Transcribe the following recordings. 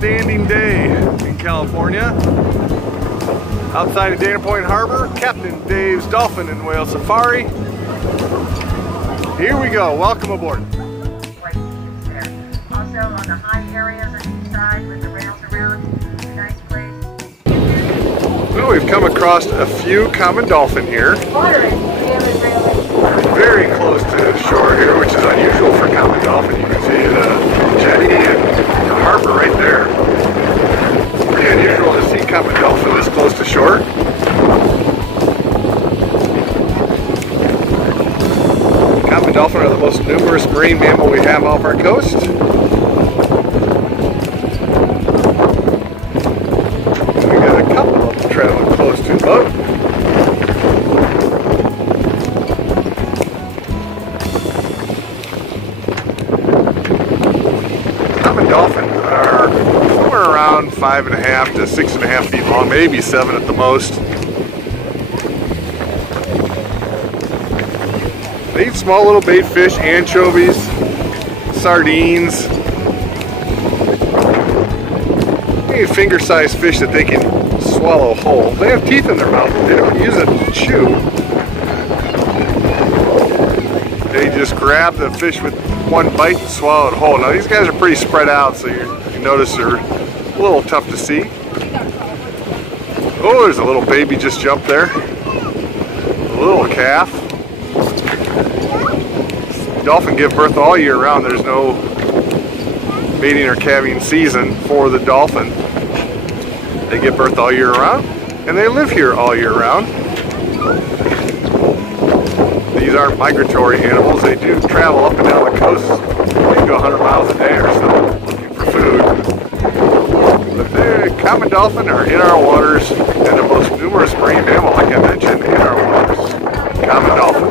outstanding day in California. Outside of Dana Point Harbor, Captain Dave's Dolphin and Whale Safari. Here we go, welcome aboard. Also on the high areas on each side with the rails around, a nice place. Well, we've come across a few common dolphin here. Water is really Very close to the shore here, which is unusual for common dolphin. You can see the jetty and the harbor right there. Pretty unusual to see common dolphin this close to shore. Common dolphin are the most numerous marine mammal we have off our coast. We got a couple of them traveling close to the boat. Dolphins are somewhere around 5.5 to 6.5 feet long, maybe 7 at the most. They eat small little bait fish, anchovies, sardines. They eat finger-sized fish that they can swallow whole. They have teeth in their mouth, but they don't use it to chew. They just grab the fish with one bite and swallow it whole. Now these guys are pretty spread out, so you notice they're a little tough to see. Oh, there's a little baby just jumped there. A little calf. Dolphin give birth all year round. There's no mating or calving season for the dolphin. They give birth all year round, and they live here all year round. These aren't migratory animals. They do travel up and down the coast. They can go 100 miles a day or so looking for food. But the common dolphin are in our waters, and the most numerous marine mammal, like I mentioned, in our waters. Common dolphin.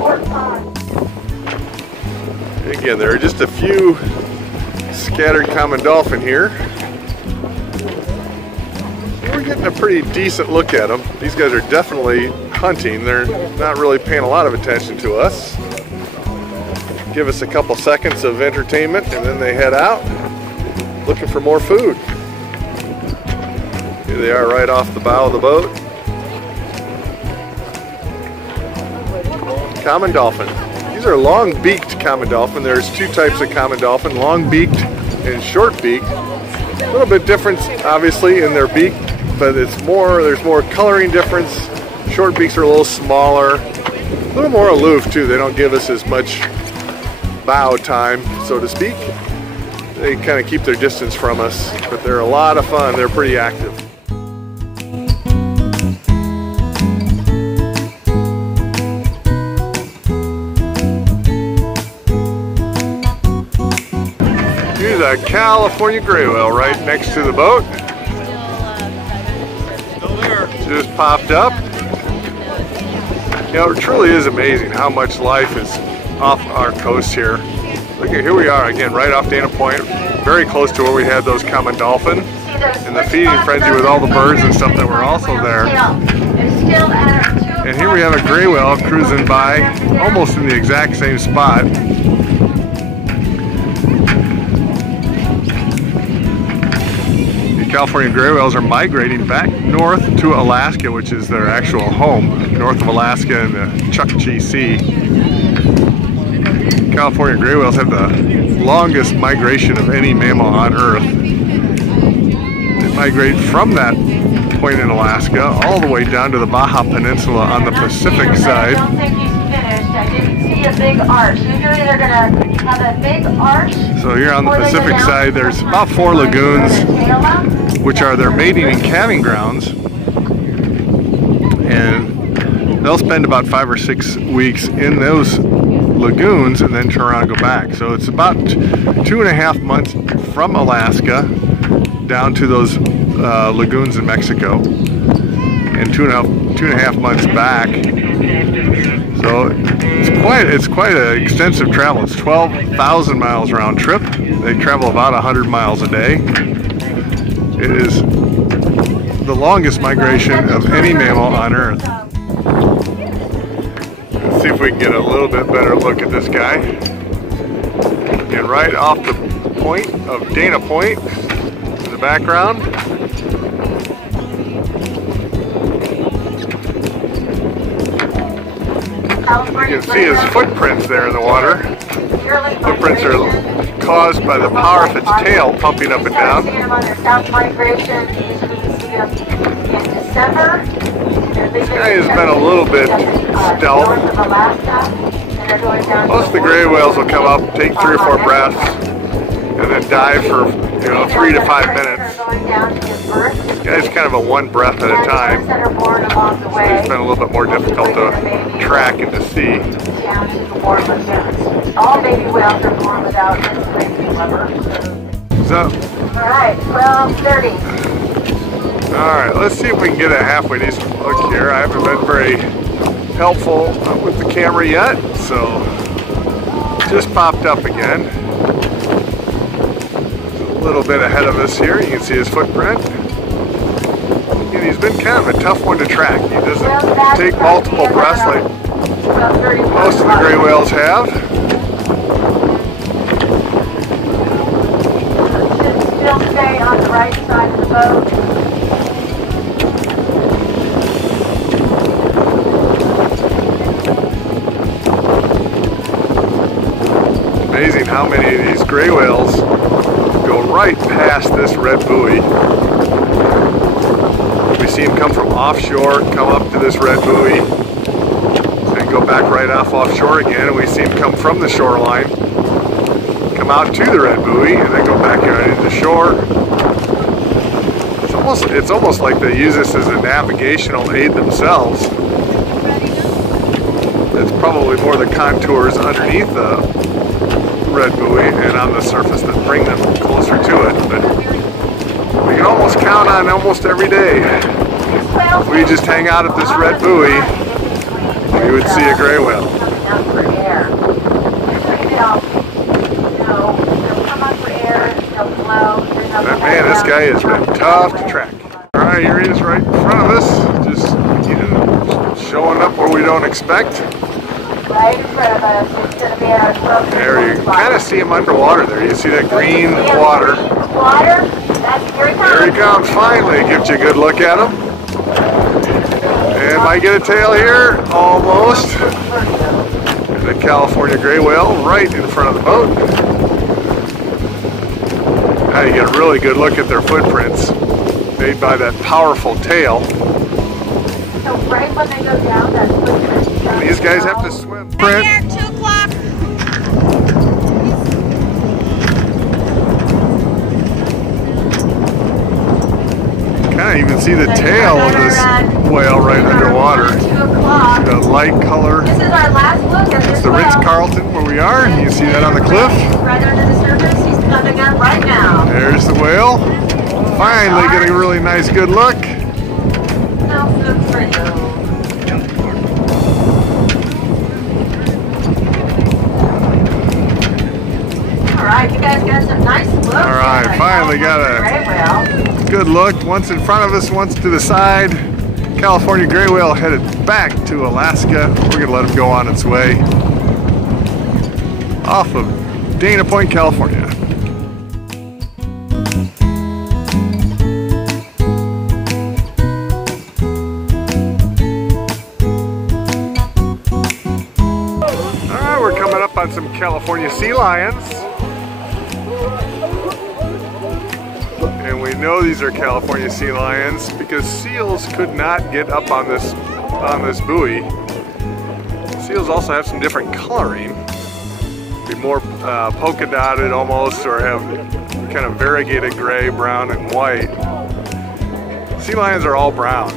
Again, there are just a few scattered common dolphin here. We're getting a pretty decent look at them. These guys are definitely hunting. They're not really paying a lot of attention to us. Give us a couple seconds of entertainment and then they head out looking for more food. Here they are right off the bow of the boat. Common dolphin. These are long-beaked common dolphin. There's two types of common dolphin, long-beaked and short-beaked. A little bit different obviously in their beak, but there's more coloring difference. Short beaks are a little smaller, a little more aloof too. They don't give us as much bow time, so to speak. They kind of keep their distance from us, but they're a lot of fun. They're pretty active. Here's a California gray whale right next to the boat. Just popped up. You know, it truly is amazing how much life is off our coast here. Look at, here we are again, right off Dana Point, very close to where we had those common dolphin, and the feeding frenzy with all the birds and stuff that were also there. And here we have a gray whale cruising by, almost in the exact same spot. California gray whales are migrating back north to Alaska, which is their actual home, north of Alaska in the Chukchi Sea. California gray whales have the longest migration of any mammal on Earth. They migrate from that point in Alaska all the way down to the Baja Peninsula on the Pacific side. I don't think he's finished. I didn't see a big arch. Usually they're going to have a big arch. So here on the Pacific side, there's about 4 lagoons, which are their mating and calving grounds, and they'll spend about 5 or 6 weeks in those lagoons and then turn around and go back. So it's about 2.5 months from Alaska down to those lagoons in Mexico, and two and a half months back. So it's quite an extensive travel. It's 12,000 miles round trip. They travel about 100 miles a day. It is the longest migration of any mammal on Earth. Let's see if we can get a little bit better look at this guy. And right off the point of Dana Point, the background. You can see his footprints there in the water. Footprints are caused by the power of its tail pumping up and down. This guy has been a little bit stealth. Most of the gray whales will come up, take 3 or 4 breaths, and then dive for 3 to 5 minutes. This guy's kind of a 1 breath at a time. So it's been a little bit more difficult to track and to see. All baby whales are born without insulation blubber. So, alright, 12:30. Alright, let's see if we can get a halfway decent look here. I haven't been very helpful with the camera yet, so just popped up again. A little bit ahead of us here. You can see his footprint. And he's been kind of a tough one to track. He doesn't take multiple breaths like most of the gray whales have. Still stay on the right side of the boat. Amazing how many of these gray whales go right past this red buoy. We see them come from offshore, come up to this red buoy, and go back right off offshore again. And we see them come from the shoreline, come out to the red buoy, and then go back out into shore. It's almost like they use this as a navigational aid themselves. It's probably more the contours underneath the red buoy and on the surface that bring them closer to it, but we can almost count on almost every day. If we just hang out at this red buoy, we would see a gray whale. But man, this guy has been tough to track. Alright, here he is right in front of us, just showing up where we don't expect. Right in front of us, it's going to be our close. There, you can kind of see him underwater there. You see that green water. There he comes, finally. Gives you a good look at him. And might get a tail here, almost. And the California gray whale right in front of the boat. Now you get a really good look at their footprints made by that powerful tail. So right when they go down, that footprint. These guys have to swim. Right here, 2 o'clock. Kind of even see the tail of this whale right underwater. 2 o'clock. The light color. This is our last look at this It's the Ritz-Carlton where we are. You see that on the cliff? Right under the surface, he's coming up right now. There's the whale. Finally getting a really nice good look. No food for you. Alright, you guys got some nice looks. Alright, finally got a good look. Once in front of us, once to the side. California gray whale headed back to Alaska. We're going to let him go on its way. Off of Dana Point, California. Alright, we're coming up on some California sea lions. And we know these are California sea lions because seals could not get up on this buoy. Seals also have some different coloring. Be more polka dotted almost, or have kind of variegated gray, brown, and white. Sea lions are all brown.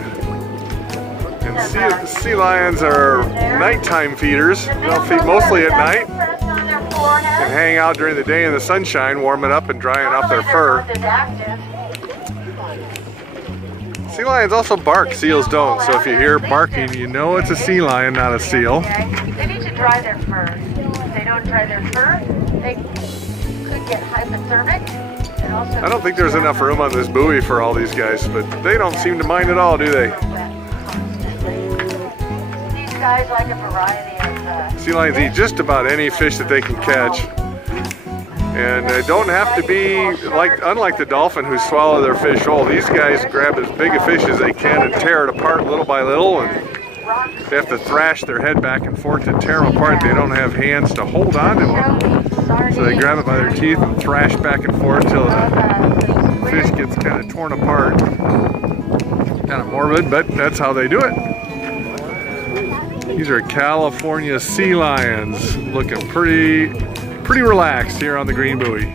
And sea lions are nighttime feeders. They'll feed mostly at night and hang out during the day in the sunshine, warming up and drying off their fur. Sea lions also bark, seals don't. So if you hear barking, you know it's a sea lion, not a seal. They need to dry their fur. If they don't dry their fur, they could get hypothermic. I don't think there's enough room on this buoy for all these guys, but they don't seem to mind at all, do they? These guys like a variety of... Sea lions eat just about any fish that they can catch. And they don't have to be unlike the dolphin who swallow their fish whole. These guys grab as big a fish as they can and tear it apart little by little, and they have to thrash their head back and forth to tear them apart. They don't have hands to hold on to them. So they grab it by their teeth and thrash back and forth till the fish gets kind of torn apart. Kind of morbid, but that's how they do it. These are California sea lions, looking pretty relaxed here on the green buoy.